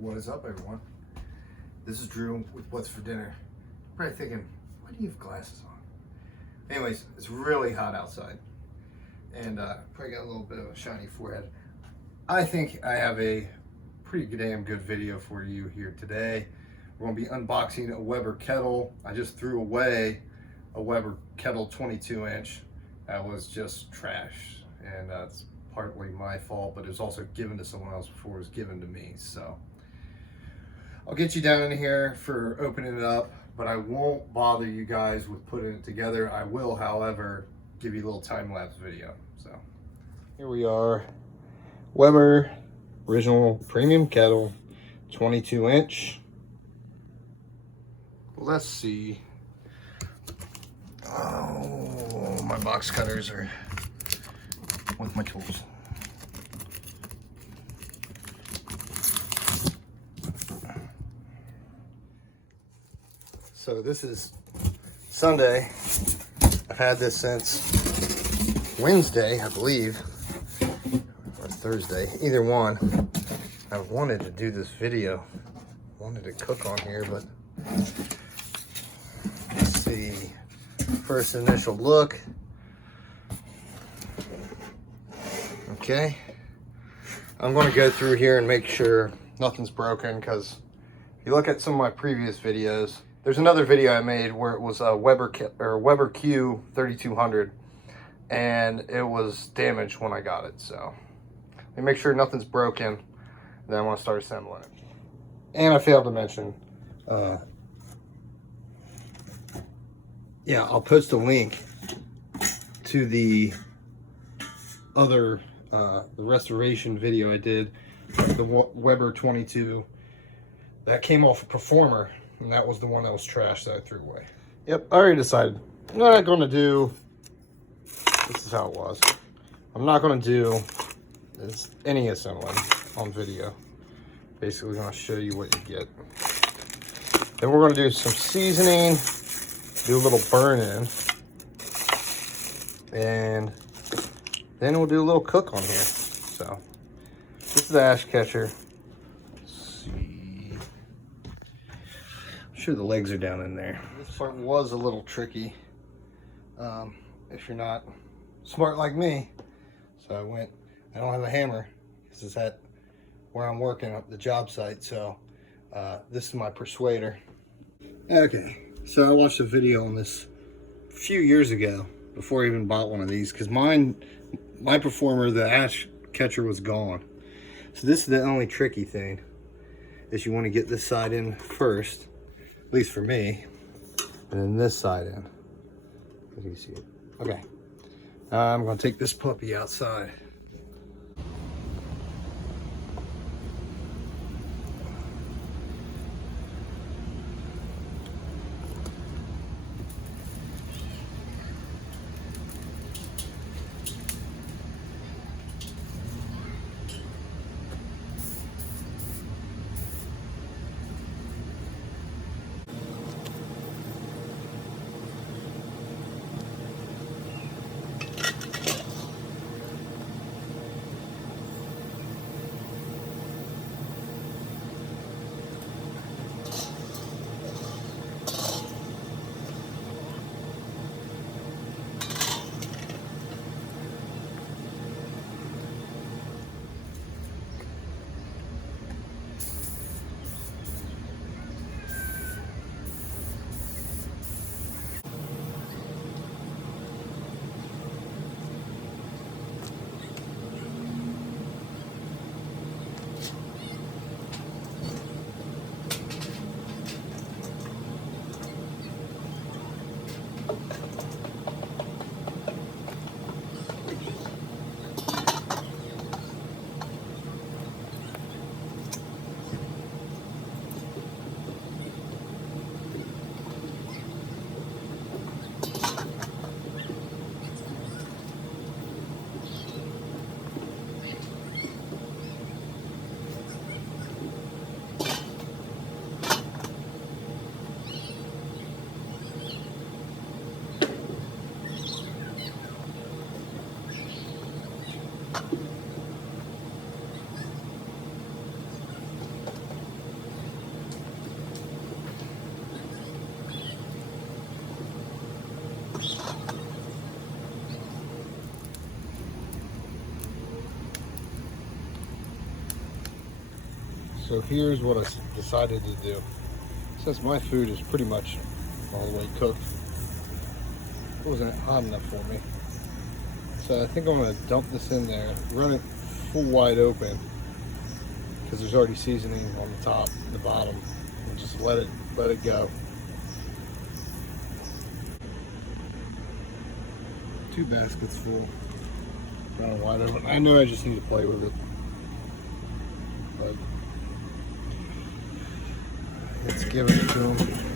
What is up, everyone? This is Drew with What's for Dinner. Probably thinking, why do you have glasses on? Anyways, it's really hot outside, and probably got a little bit of a shiny forehead. I think I have a pretty damn good video for you here today. We're going to be unboxing a Weber kettle. I just threw away a Weber kettle 22-inch. That was just trash, and it's partly my fault, but it was also given to someone else before it was given to me. So I'll get you down in here for opening it up, but I won't bother you guys with putting it together. I will, however, give you a little time-lapse video. So here we are, Weber original premium kettle, 22-inch. Let's see. Oh, my box cutters are with my tools. So this is Sunday. I've had this since Wednesday, I believe, or Thursday, either one. I wanted to do this video, wanted to cook on here, but let's see. First initial look. Okay, I'm going to go through here and make sure nothing's broken, because if you look at some of my previous videos, there's another video I made where it was a Weber Q 3200, and it was damaged when I got it. So let me make sure nothing's broken, and then I want to start assembling it. And I failed to mention, yeah, I'll post a link to the other the restoration video I did, the Weber 22 that came off a Performer, and that was the one that was trash that I threw away. Yep, I already decided I'm not going to do, this is how it was, I'm not going to do any assembling on video. Basically going to show you what you get. Then we're going to do some seasoning, do a little burn in, and then we'll do a little cook on here. So this is the ash catcher. Let's see. I'm sure the legs are down in there. This part was a little tricky if you're not smart like me. So I don't have a hammer. This is at where I'm working at the job site. So this is my persuader. Okay, so I watched a video on this a few years ago before I even bought one of these, because my Performer, the ash catcher, was gone. So this is the only tricky thing, is you want to get this side in first, at least for me, and then this side in. As you see it. Okay, I'm going to take this puppy outside. So here's what I decided to do. Since my food is pretty much all the way cooked, it wasn't hot enough for me. So I think I'm gonna dump this in there, run it full wide open, because there's already seasoning on the top and the bottom, and just let it go. 2 baskets full. Run it wide open. I know I just need to play with it, but let's give it to them.